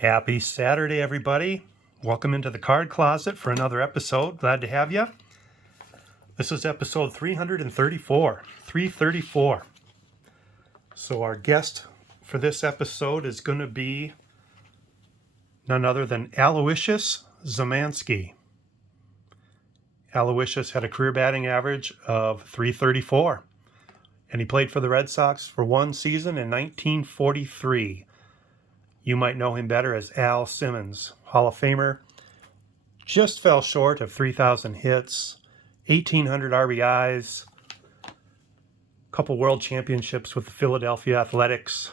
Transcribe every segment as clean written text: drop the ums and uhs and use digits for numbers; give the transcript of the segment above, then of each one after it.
Happy Saturday, everybody. Welcome into the Card Closet for another episode. Glad to have you. This is episode 334. 334. So our guest for this episode is going to be none other than Aloysius Zemansky. Aloysius had a career batting average of 334, and he played for the Red Sox for one season in 1943. You might know him better as Al Simmons, Hall of Famer. Just fell short of 3,000 hits, 1,800 RBIs, a couple world championships with the Philadelphia Athletics.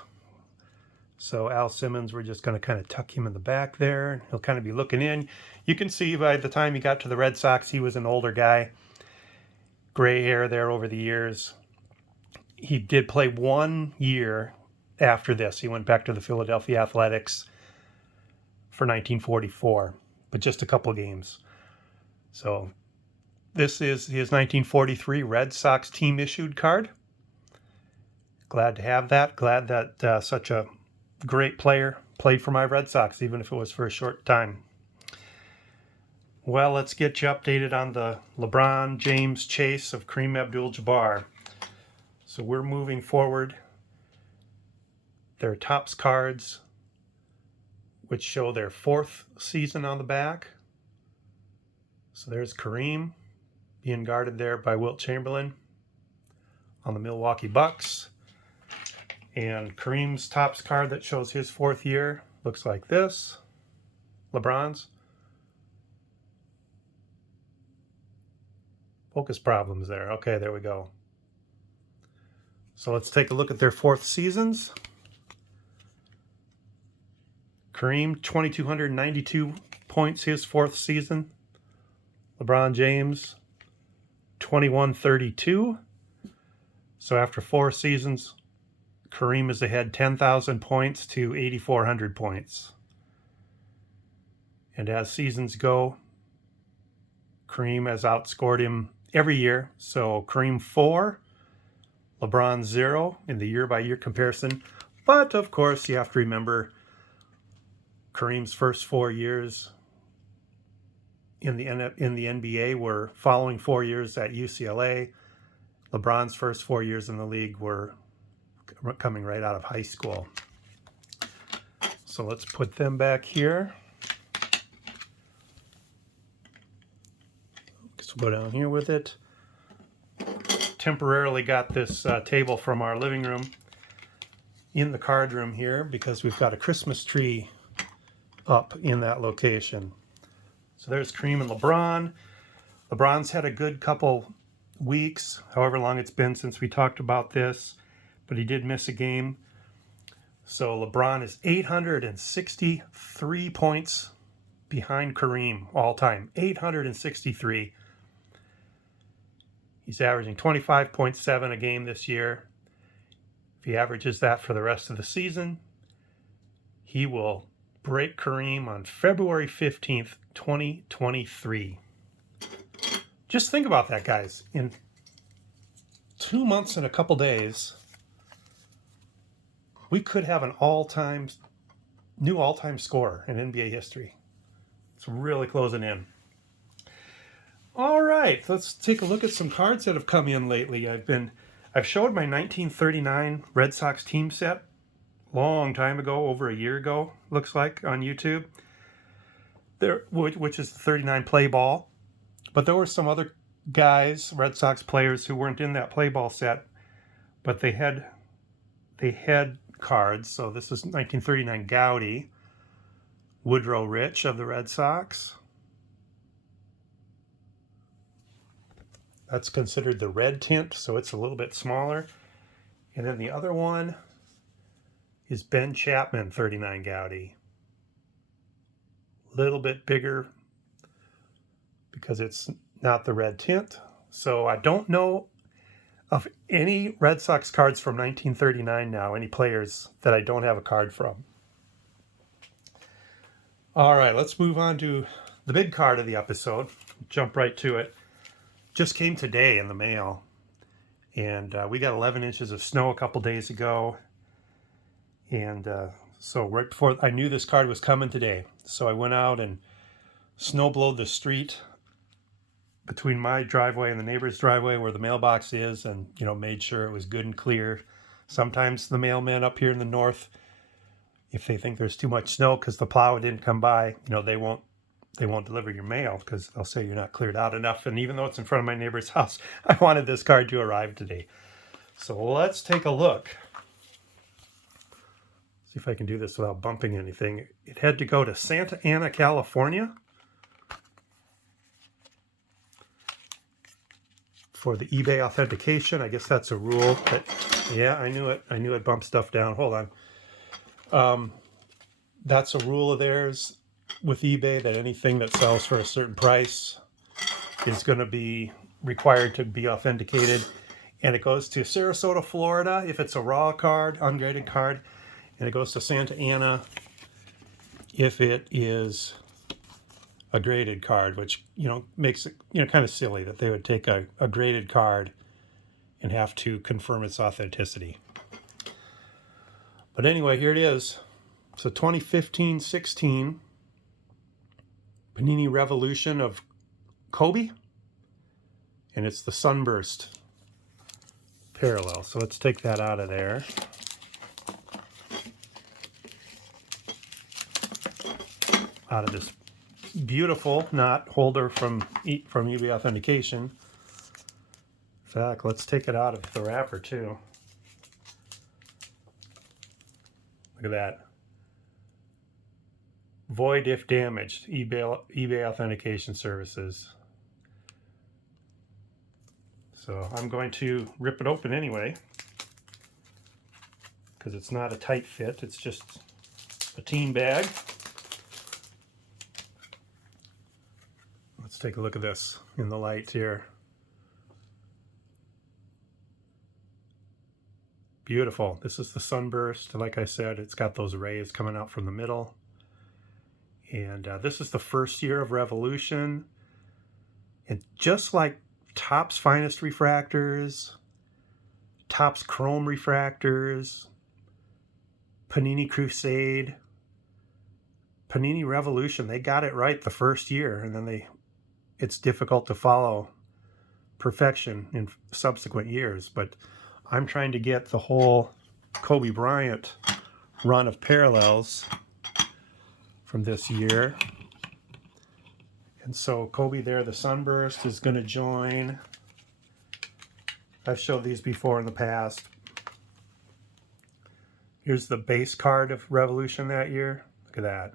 So Al Simmons, we're just going to kind of tuck him in the back there. He'll kind of be looking in. You can see by the time he got to the Red Sox, he was an older guy. Gray hair there over the years. He did play 1 year after this. He went back to the Philadelphia Athletics for 1944, but just a couple games. So this is his 1943 Red Sox team issued card. Glad to have that. Glad that such a great player played for my Red Sox, even if it was for a short time. Well, let's get you updated on the LeBron James chase of Kareem Abdul-Jabbar. So we're moving forward. Their Topps cards, which show their fourth season on the back. So there's Kareem being guarded there by Wilt Chamberlain on the Milwaukee Bucks. And Kareem's Topps card that shows his fourth year looks like this. LeBron's. Focus problems there. Okay, there we go. So let's take a look at their fourth seasons. Kareem, 2,292 points his fourth season. LeBron James, 2,132. So after 4 seasons, Kareem is ahead 10,000 points to 8,400 points. And as seasons go, Kareem has outscored him every year. So Kareem 4, LeBron 0 in the year-by-year comparison. But, of course, you have to remember Kareem's first 4 years in the NBA were following 4 years at UCLA. LeBron's first 4 years in the league were coming right out of high school. So let's put them back here. So we'll go down here with it. Temporarily got this table from our living room in the card room here because we've got a Christmas tree up in that location. So there's Kareem and LeBron. LeBron's had a good couple weeks, however long it's been since we talked about this, but he did miss a game. So LeBron is 863 points behind Kareem all time. 863. He's averaging 25.7 a game this year. If he averages that for the rest of the season, he will break Kareem on February 15th, 2023. Just think about that, guys. In 2 months and a couple days, we could have an new all-time scorer in NBA history. It's really closing in. All right, let's take a look at some cards that have come in lately. I've showed my 1939 Red Sox team set long time ago, over a year ago, looks like, on YouTube, which is the 39 play ball. But there were some other guys, Red Sox players, who weren't in that play ball set, but they had cards. So this is 1939 Gowdy, Woodrow Rich of the Red Sox. That's considered the red tint, so it's a little bit smaller. And then the other one is Ben Chapman, 39 Gowdy. Little bit bigger because it's not the red tint. So I don't know of any Red Sox cards from 1939 now, any players that I don't have a card from. All right, let's move on to the big card of the episode. Jump right to it. Just came today in the mail. And we got 11 inches of snow a couple days ago. And So right before I knew this card was coming today, so I went out and snowblowed the street between my driveway and the neighbor's driveway where the mailbox is, and made sure it was good and clear. Sometimes the mailmen up here in the north, if they think there's too much snow because the plow didn't come by, they won't deliver your mail because they'll say you're not cleared out enough. And even though it's in front of my neighbor's house, I wanted this card to arrive today. So let's take a look. See if I can do this without bumping anything. It had to go to Santa Ana, California for the eBay authentication. I guess that's a rule. But yeah, I knew it. I knew it bumped stuff down. Hold on. That's a rule of theirs with eBay, that anything that sells for a certain price is going to be required to be authenticated. And it goes to Sarasota, Florida if it's a raw card, ungraded card. And it goes to Santa Ana if it is a graded card, which makes it kind of silly that they would take a graded card and have to confirm its authenticity. But anyway, here it is. It's a 2015-16 Panini Revolution of Kobe, and it's the Sunburst parallel. So let's take that out of there. Out of this beautiful knot holder from eBay Authentication. In fact, let's take it out of the wrapper too. Look at that. Void if damaged. eBay Authentication Services. So I'm going to rip it open anyway, because it's not a tight fit. It's just a team bag. Let's take a look at this in the light here. Beautiful. This is the Sunburst. Like I said, it's got those rays coming out from the middle. And this is the first year of Revolution. And just like Topps Finest Refractors, Topps Chrome Refractors, Panini Crusade, Panini Revolution, they got it right the first year, and then it's difficult to follow perfection in subsequent years. But I'm trying to get the whole Kobe Bryant run of parallels from this year. And so Kobe there, the Sunburst, is going to join. I've showed these before in the past. Here's the base card of Revolution that year. Look at that.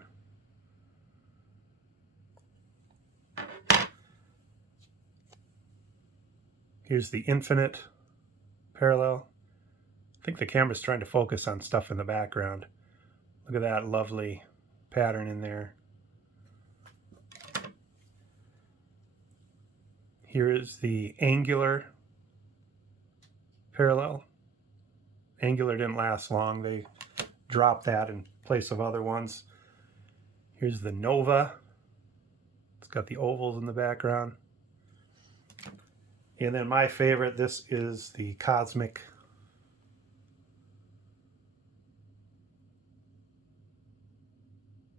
Here's the Infinite parallel. I think the camera's trying to focus on stuff in the background. Look at that lovely pattern in there. Here is the Angular parallel. Angular didn't last long. They dropped that in place of other ones. Here's the Nova. It's got the ovals in the background. And then my favorite, this is the Cosmic.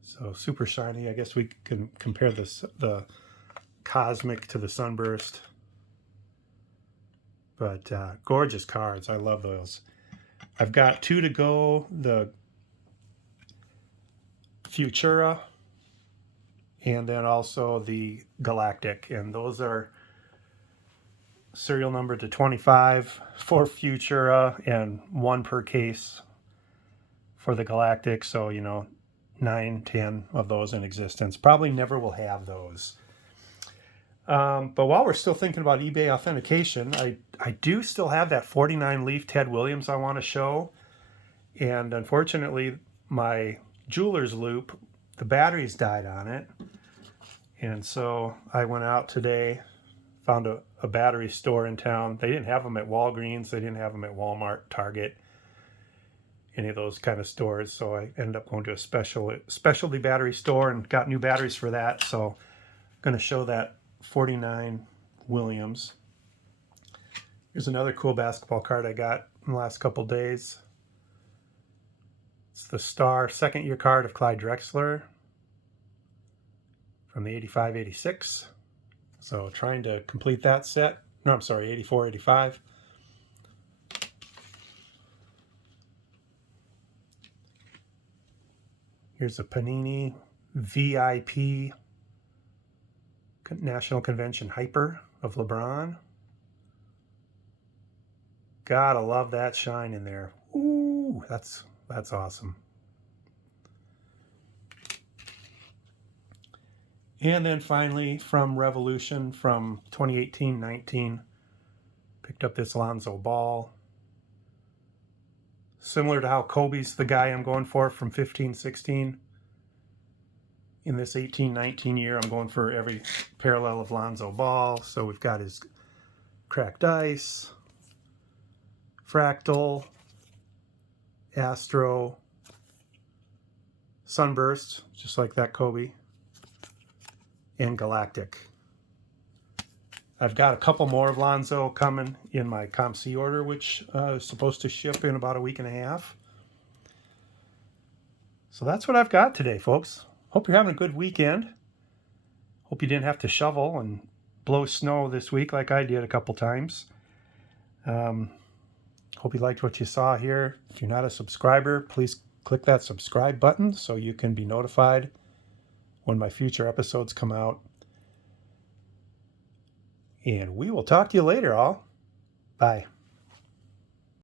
So super shiny. I guess we can compare the Cosmic to the Sunburst. But gorgeous cards. I love those. I've got two to go. The Futura and then also the Galactic. And those are serial number to 25 for Futura and 1 per case for the Galactic. So, 9, 10 of those in existence. Probably never will have those. But while we're still thinking about eBay authentication, I do still have that 49 Leaf Ted Williams I want to show. And unfortunately, my jeweler's loop, the batteries died on it. And so I went out today, found a battery store in town. They didn't have them at Walgreens. They didn't have them at Walmart, Target, any of those kind of stores. So I ended up going to a specialty battery store and got new batteries for that. So I'm going to show that 49 Williams. Here's another cool basketball card I got in the last couple days. It's the Star second-year card of Clyde Drexler from the 85-86. So trying to complete that set. No, I'm sorry, 84-85. Here's a Panini VIP National Convention Hyper of LeBron. Gotta love that shine in there. Ooh, that's awesome. And then finally, from Revolution from 2018-19, picked up this Lonzo Ball. Similar to how Kobe's the guy I'm going for from 15-16. In this 18-19 year, I'm going for every parallel of Lonzo Ball. So we've got his cracked ice, fractal, Astro, Sunburst, just like that Kobe, and Galactic. I've got a couple more of Lonzo coming in my ComC order, which is supposed to ship in about a week and a half. So that's what I've got today, folks. Hope you're having a good weekend. Hope you didn't have to shovel and blow snow this week like I did a couple times. Hope you liked what you saw here. If you're not a subscriber, please click that subscribe button so you can be notified when my future episodes come out. And we will talk to you later, all. Bye.